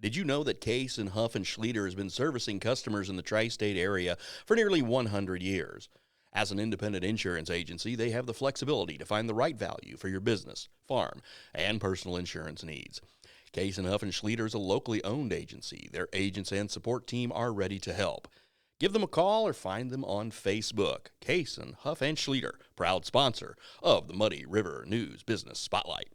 Did you know that Case and Huff and Schlieder has been servicing customers in the tri-state area for nearly 100 years? As an independent insurance agency, they have the flexibility to find the right value for your business, farm, and personal insurance needs. Case and Huff and Schlieder is a locally owned agency. Their agents and support team are ready to help. Give them a call or find them on Facebook. Case and Huff and Schlieder, proud sponsor of the Muddy River News Business Spotlight.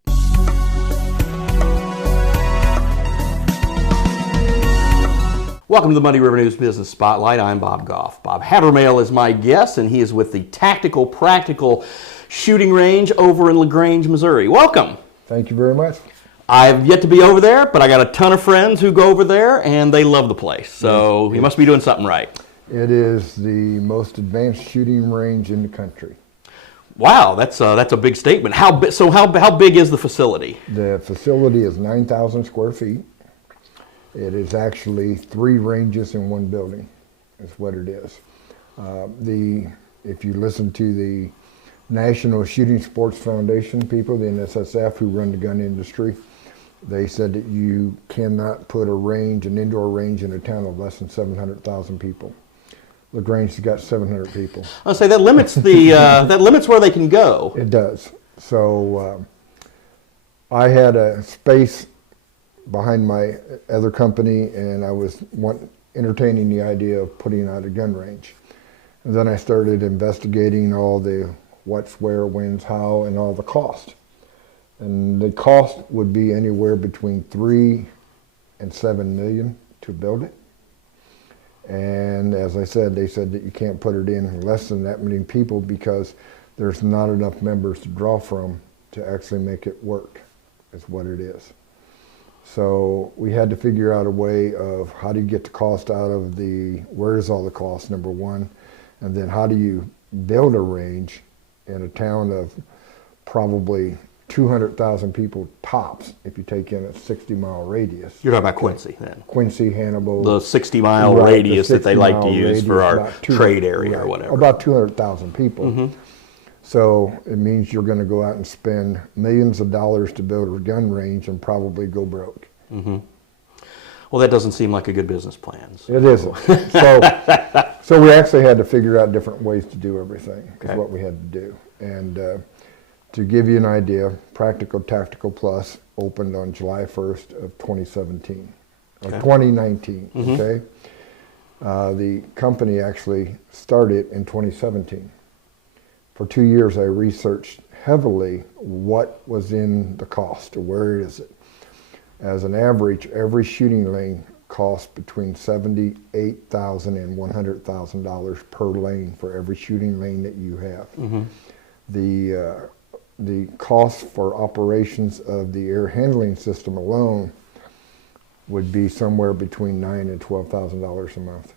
Welcome to the Muddy River News Business Spotlight. I'm Bob Goff. Bob Habermail is my guest, and he is with the Tactical Practical Shooting Range over in LaGrange, Missouri. Welcome. Thank you very much. I've yet to be over there, but I got a ton of friends who go over there, and they love the place. So you must be doing something right. It is the most advanced shooting range in the country. Wow, that's a big statement. How big is the facility? The facility is 9,000 square feet. It is actually 3 ranges in one building, is what it is. If you listen to the National Shooting Sports Foundation people, the NSSF, who run the gun industry, they said that you cannot put an indoor range in a town of less than 700,000 people. LaGrange has got 700 people. I'll say that limits that limits where they can go. It does. So I had a space behind my other company, and I was entertaining the idea of putting out a gun range. And then I started investigating all the what's, where, when's, how, and all the cost. And the cost would be anywhere between $3 and $7 million to build it. And as I said, they said that you can't put it in less than that many people because there's not enough members to draw from to actually make it work, is what it is. So we had to figure out a way of how do you get the cost out of where is all the cost, number one, and then how do you build a range in a town of probably 200,000 people tops if you take in a 60-mile radius. You're talking about Quincy then? Quincy, Hannibal. The 60-mile radius that they like to use for our trade area or whatever. About 200,000 people. Mm-hmm. So it means you're going to go out and spend millions of dollars to build a gun range and probably go broke. Mm-hmm. Well, that doesn't seem like a good business plan. So. It isn't. So we actually had to figure out different ways to do everything, is what we had to do. And to give you an idea, Practical Tactical Plus opened on July 1st of 2017, or 2019, okay? The company actually started in 2017. For 2 years, I researched heavily what was in the cost, or where is it. As an average, every shooting lane costs between $78,000 and $100,000 per lane for every shooting lane that you have. Mm-hmm. The cost for operations of the air handling system alone would be somewhere between $9,000 and $12,000 a month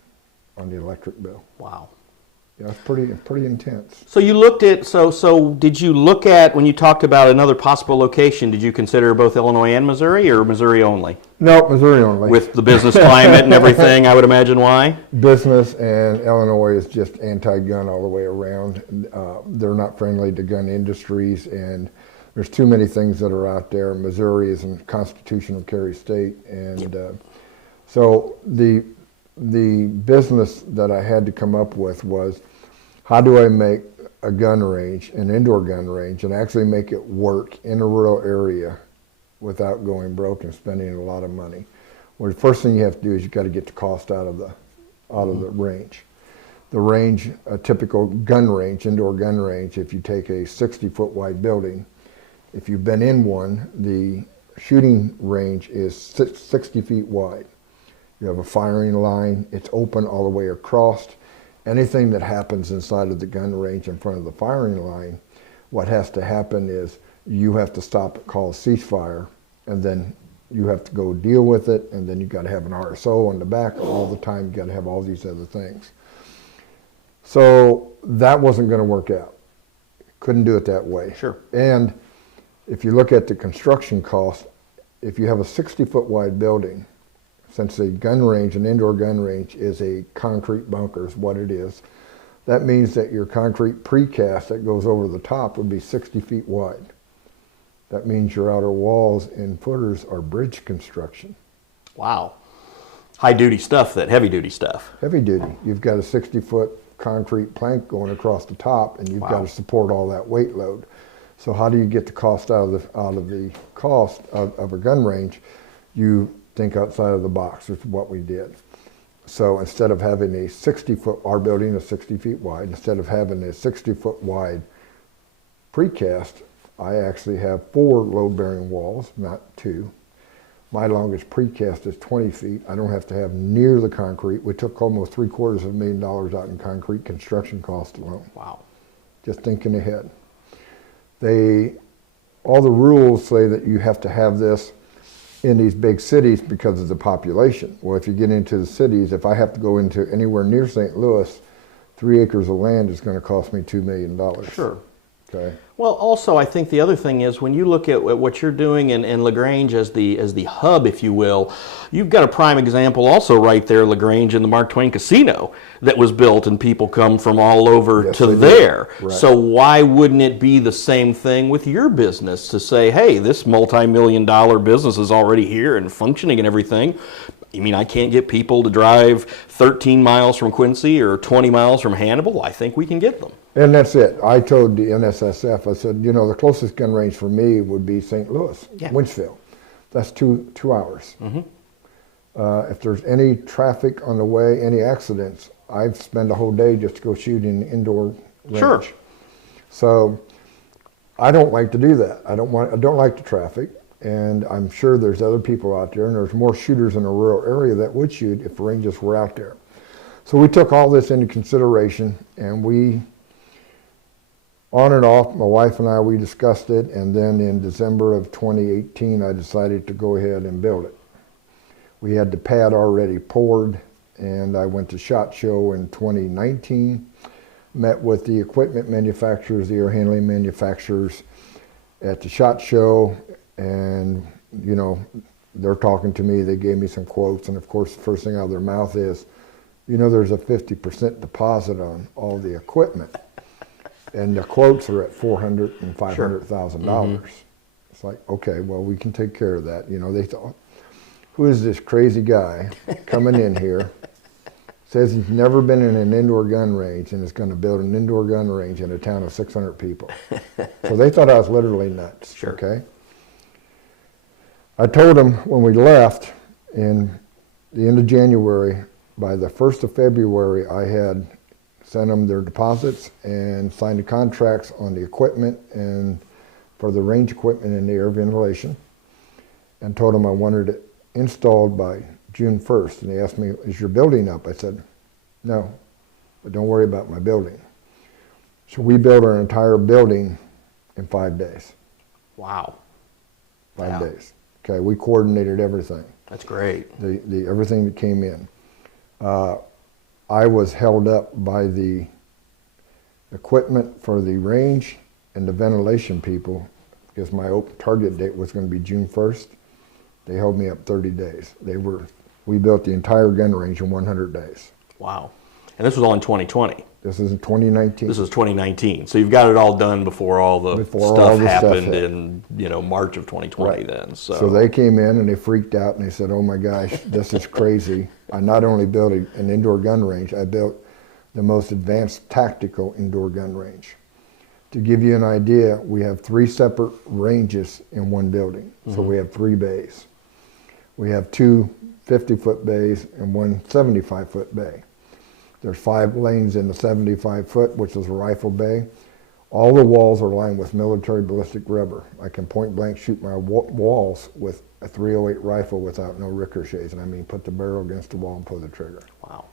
on the electric bill. Wow. Yeah, it's pretty intense. So you looked at, so did you look at, when you talked about another possible location, did you consider both Illinois and Missouri, or Missouri only? No, Missouri only. With the business climate and everything, I would imagine why? Business, and Illinois is just anti-gun all the way around. They're not friendly to gun industries, and there's too many things that are out there. Missouri is a constitutional carry state, and so the business that I had to come up with was, how do I make a gun range, an indoor gun range, and actually make it work in a rural area without going broke and spending a lot of money? Well, the first thing you have to do is you got to get the cost out of the range. The range, a typical gun range, indoor gun range, if you take a 60-foot wide building, if you've been in one, the shooting range is 60 feet wide. You have a firing line, it's open all the way across. Anything that happens inside of the gun range in front of the firing line, what has to happen is you have to stop, call a ceasefire, and then you have to go deal with it, and then you've got to have an RSO on the back all the time. You've got to have all these other things. So that wasn't going to work out. Couldn't do it that way. Sure. And if you look at the construction cost, if you have a 60-foot wide building, since a gun range, an indoor gun range, is a concrete bunker, is what it is, that means that your concrete precast that goes over the top would be 60 feet wide. That means your outer walls and footers are bridge construction. Wow. High duty stuff, that heavy duty stuff. Heavy duty. You've got a 60-foot concrete plank going across the top, and you've got to support all that weight load. So how do you get the cost out of the cost of a gun range? You think outside of the box, which is what we did. So instead of having a 60-foot, our building is 60 feet wide, instead of having a 60-foot wide precast, I actually have 4 load-bearing walls, not 2. My longest precast is 20 feet. I don't have to have near the concrete. We took almost $750,000 out in concrete construction cost alone. Wow. Just thinking ahead. All the rules say that you have to have this in these big cities because of the population. Well, if you get into the cities, if I have to go into anywhere near St. Louis, 3 acres of land is going to cost me $2 million. Sure. Okay. Well, also, I think the other thing is when you look at what you're doing in LaGrange as the hub, if you will, you've got a prime example also right there, LaGrange, in the Mark Twain Casino that was built, and people come from all over to there. Right. So why wouldn't it be the same thing with your business to say, hey, this multi-million-dollar business is already here and functioning and everything? I mean, I can't get people to drive 13 miles from Quincy or 20 miles from Hannibal. I think we can get them. And that's it. I told the NSSF, I said, you know, the closest gun range for me would be St. Louis, Winchville. That's two hours. If there's any traffic on the way, any accidents, I'd spend a whole day just to go shoot in the indoor range. Sure. So I don't like to do that. I don't like the traffic. And I'm sure there's other people out there, and there's more shooters in a rural area that would shoot if ranges were out there. So we took all this into consideration, and we, on and off, my wife and I, we discussed it, and then in December of 2018, I decided to go ahead and build it. We had the pad already poured, and I went to SHOT Show in 2019, met with the equipment manufacturers, the air handling manufacturers at the SHOT Show, and, you know, they're talking to me, they gave me some quotes, and of course the first thing out of their mouth is, you know, there's a 50% deposit on all the equipment. And the quotes are at $400,000 and $500,000. It's like, okay, well, we can take care of that. You know, they thought, who is this crazy guy coming in here, says he's never been in an indoor gun range and is going to build an indoor gun range in a town of 600 people. So they thought I was literally nuts. Sure. Okay. I told them when we left in the end of January, by the 1st of February, I had sent them their deposits and signed the contracts on the equipment and for the range equipment and the air ventilation, and told them I wanted it installed by June 1st. And they asked me, is your building up? I said, no, but don't worry about my building. So we built our entire building in 5 days. Wow. 5 days. Okay, we coordinated everything. That's great. The everything that came in. I was held up by the equipment for the range and the ventilation people because my open target date was going to be June 1st. They held me up 30 days. We built the entire gun range in 100 days. Wow. And this was all in 2020. This is in 2019. This is 2019. So you've got it all done before all the stuff happened in, you know, March of 2020 right. then. So they came in and they freaked out and they said, oh my gosh, this is crazy. I not only built an indoor gun range, I built the most advanced tactical indoor gun range. To give you an idea, we have 3 separate ranges in one building. So we have 3 bays. We have 2 50-foot bays and 1 75-foot bay. There's 5 lanes in the 75-foot, which is a rifle bay. All the walls are lined with military ballistic rubber. I can point blank shoot my walls with a .308 rifle without no ricochets, and I mean put the barrel against the wall and pull the trigger. Wow.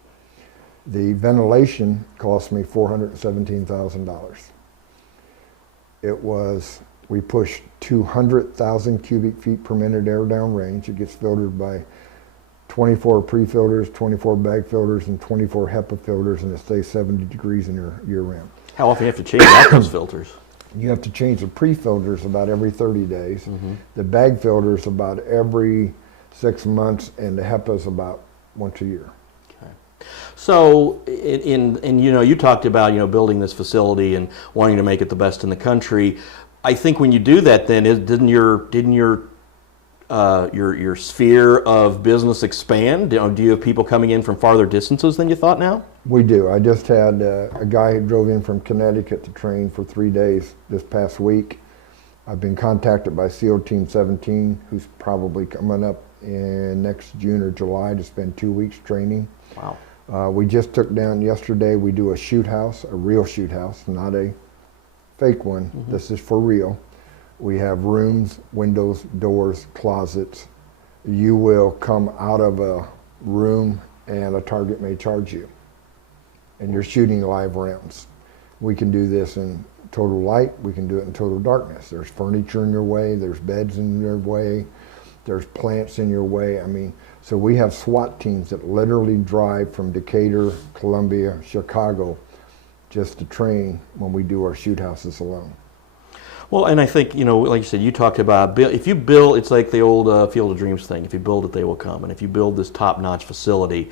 The ventilation cost me $417,000. We pushed 200,000 cubic feet per minute air downrange. It gets filtered by 24 pre-filters, 24 bag filters, and 24 HEPA filters, and it stays 70 degrees in year round. How often do you have to change out those filters? You have to change the pre-filters about every 30 days. The bag filters about every 6 months, and the HEPA's about once a year. Okay. So, in you know, you talked about, you know, building this facility and wanting to make it the best in the country. I think when you do that, then didn't your your sphere of business expand? Do you have people coming in from farther distances than you thought now? We do. I just had a guy who drove in from Connecticut to train for 3 days this past week. I've been contacted by SEAL Team 17, who's probably coming up in next June or July to spend 2 weeks training. Wow. We just took down yesterday, we do a shoot house, a real shoot house, not a fake one. Mm-hmm. This is for real. We have rooms, windows, doors, closets. You will come out of a room and a target may charge you. And you're shooting live rounds. We can do this in total light, we can do it in total darkness. There's furniture in your way, there's beds in your way, there's plants in your way. I mean, so we have SWAT teams that literally drive from Decatur, Columbia, Chicago, just to train when we do our shoot houses alone. Well, and I think, like you said, you talked about, if you build, it's like the old Field of Dreams thing, if you build it, they will come. And if you build this top-notch facility,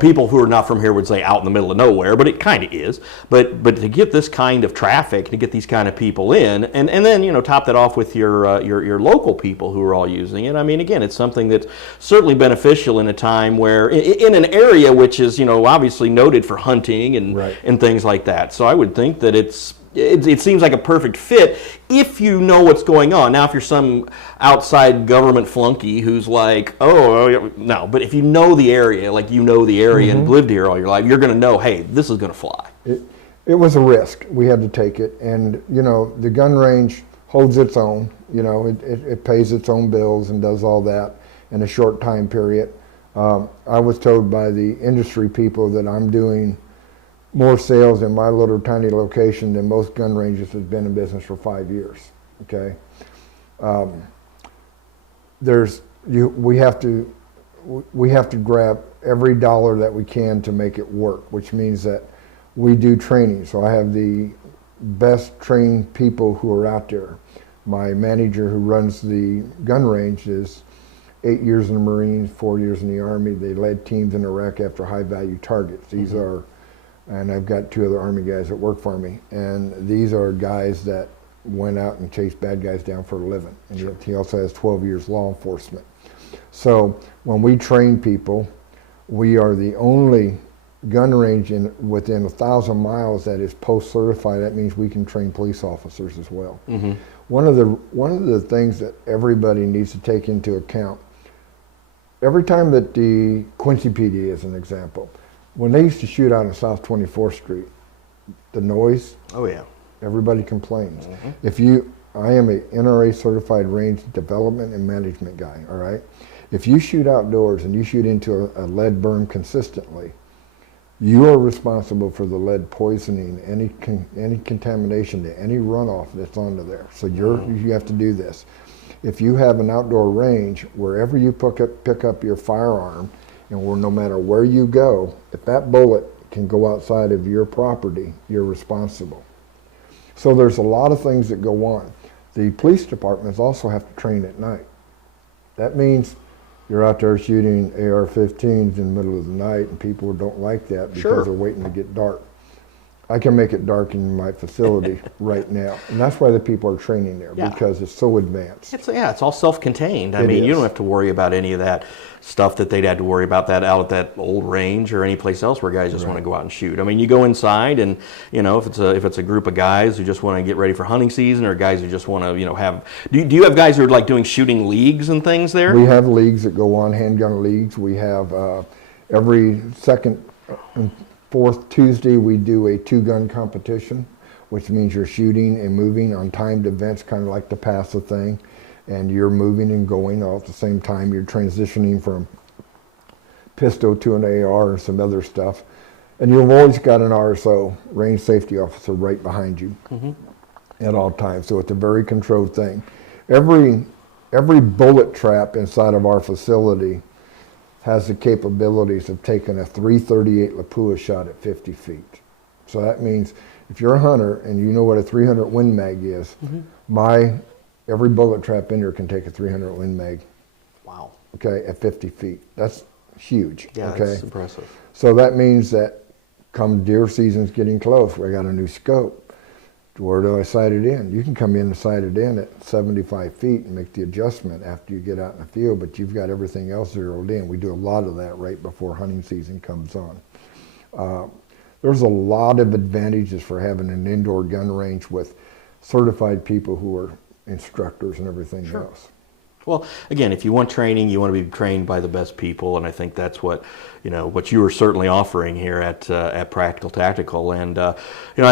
people who are not from here would say out in the middle of nowhere, but it kind of is. But to get this kind of traffic, to get these kind of people in, and then, top that off with your local people who are all using it, I mean, again, it's something that's certainly beneficial in a time where, in an area which is, obviously noted for hunting and, right, and things like that. So I would think that it seems like a perfect fit if you know what's going on. Now, if you're some outside government flunky who's like, oh, no. But if you know the area, like mm-hmm, and lived here all your life, you're going to know, hey, this is going to fly. It was a risk. We had to take it. And, the gun range holds its own. It pays its own bills and does all that in a short time period. I was told by the industry people that I'm doing more sales in my little tiny location than most gun ranges have been in business for 5 years. Okay, we have to grab every dollar that we can to make it work, which means that we do training. So I have the best trained people who are out there. My manager who runs the gun range is 8 years in the Marines, 4 years in the Army. They led teams in Iraq after high value targets. These mm-hmm. are, and I've got 2 other Army guys that work for me, and these are guys that went out and chased bad guys down for a living. And sure. He also has 12 years law enforcement. So when we train people, we are the only gun range within 1,000 miles that is post-certified. That means we can train police officers as well. Mm-hmm. One of the things that everybody needs to take into account, every time that the Quincy PD, as an example, when they used to shoot out on South 24th Street, the noise, oh yeah, everybody complains. Mm-hmm. I am a NRA certified range development and management guy, all right? If you shoot outdoors and you shoot into a lead berm consistently, you are responsible for the lead poisoning, any contamination to any runoff that's onto there. So you have to do this. If you have an outdoor range, wherever you pick up your firearm, and no matter where you go, if that bullet can go outside of your property, you're responsible. So there's a lot of things that go on. The police departments also have to train at night. That means you're out there shooting AR-15s in the middle of the night, and people don't like that because Sure. they're waiting to get dark. I can make it dark in my facility right now, and that's why the people are training there, Yeah. because it's so advanced. It's all self-contained. I mean, is. you don't have to worry about any of that stuff that they'd had to worry about that out at that old range or any place else where guys just want to go out and shoot. I mean, you go inside, and if it's a group of guys who just want to get ready for hunting season, or guys who just want to have. Do you have guys who are like doing shooting leagues and things there? We have leagues that go on, handgun leagues. We have every second and fourth Tuesday we do a 2-gun competition, which means you're shooting and moving on timed events, kind of like the PASA thing, and you're moving and going all at the same time. You're transitioning from pistol to an AR and some other stuff, and you've always got an RSO, range safety officer, right behind you mm-hmm. at all times. So it's a very controlled thing. Every bullet trap inside of our facility has the capabilities of taking a .338 Lapua shot at 50 feet. So that means if you're a hunter and you know what a 300 Win Mag is, mm-hmm. Every bullet trap in here can take a 300 Win Mag. Wow. Okay, at 50 feet. That's huge. Yeah, okay? That's impressive. So that means that come deer season's getting close, we got a new scope. Where do I sight it in? You can come in and sight it in at 75 feet and make the adjustment after you get out in the field, but you've got everything else zeroed in. We do a lot of that right before hunting season comes on. There's a lot of advantages for having an indoor gun range with certified people who are instructors and everything else. Well, again, if you want training, you want to be trained by the best people, and I think that's what you are certainly offering here at Practical Tactical. And I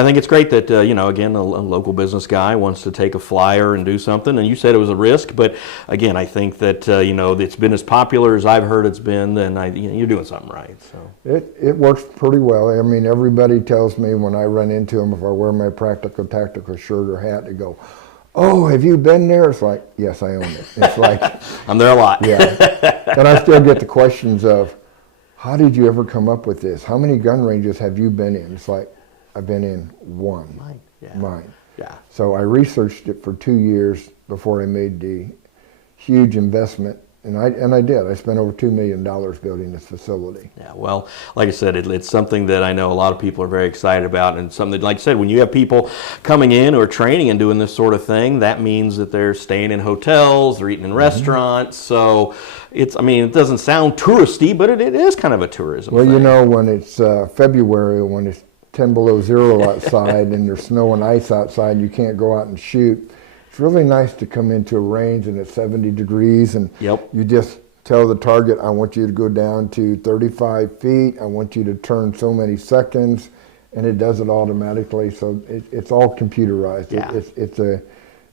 think it's great that again, a local business guy wants to take a flyer and do something. And you said it was a risk, but again, I think that it's been as popular as I've heard it's been. Then you're doing something right. So it works pretty well. I mean, everybody tells me when I run into them, if I wear my Practical Tactical shirt or hat, they go, "Oh, have you been there?" It's like, yes, I own it. It's like, I'm there a lot. Yeah. And I still get the questions of, how did you ever come up with this? How many gun ranges have you been in? It's like, I've been in one. Mine. Yeah. Mine. Yeah. So I researched it for 2 years before I made the huge investment. And I did. I spent over $2 million building this facility. Yeah, well, like I said, it's something that I know a lot of people are very excited about, and something, like I said, when you have people coming in or training and doing this sort of thing, that means that they're staying in hotels, they're eating in restaurants. So it doesn't sound touristy, but it is kind of a tourism thing. When it's February, when it's 10 below zero outside and there's snow and ice outside and you can't go out and shoot, it's really nice to come into a range and it's 70 degrees and you just tell the target, I want you to go down to 35 feet, I want you to turn so many seconds, and it does it automatically. So it's all computerized. Yeah.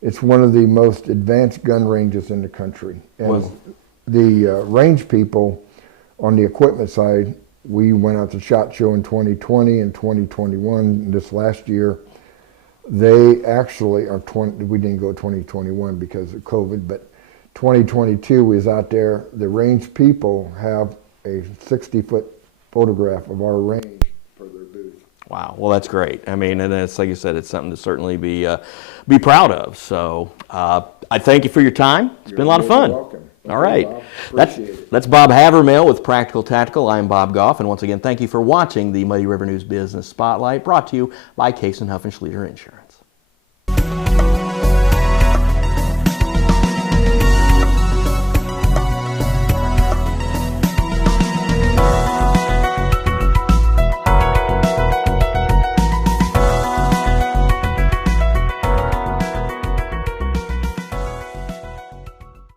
It's one of the most advanced gun ranges in the country. And the range people on the equipment side, we went out to SHOT Show in 2020 and 2021, this last year. They actually are we didn't go 2021 because of COVID, but 2022 we was out there. The range people have a 60-foot photograph of our range for their booth. Wow, well that's great. I mean, and it's like you said, it's something to certainly be proud of. So I thank you for your time. It's been a lot of fun. You're welcome. All right. Appreciate That's Bob Havermill with Practical Tactical. I'm Bob Goff, and once again, thank you for watching the Muddy River News Business Spotlight, brought to you by Case and Huff and Schlueter Insurance.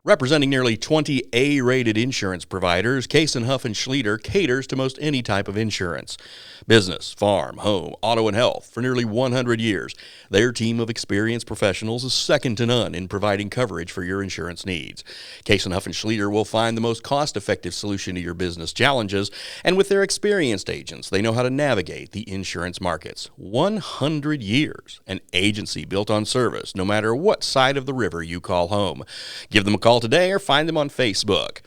Representing nearly 20 A-rated insurance providers, Case and Huff and Schlueter caters to most any type of insurance. Business, farm, home, auto, and health for nearly 100 years. Their team of experienced professionals is second to none in providing coverage for your insurance needs. Case and Huff and Schlueter will find the most cost-effective solution to your business challenges, and with their experienced agents, they know how to navigate the insurance markets. 100 years, an agency built on service, no matter what side of the river you call home. Give them a call today or find them on Facebook.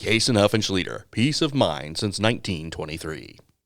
Case and Huff and Schlueter, peace of mind since 1923.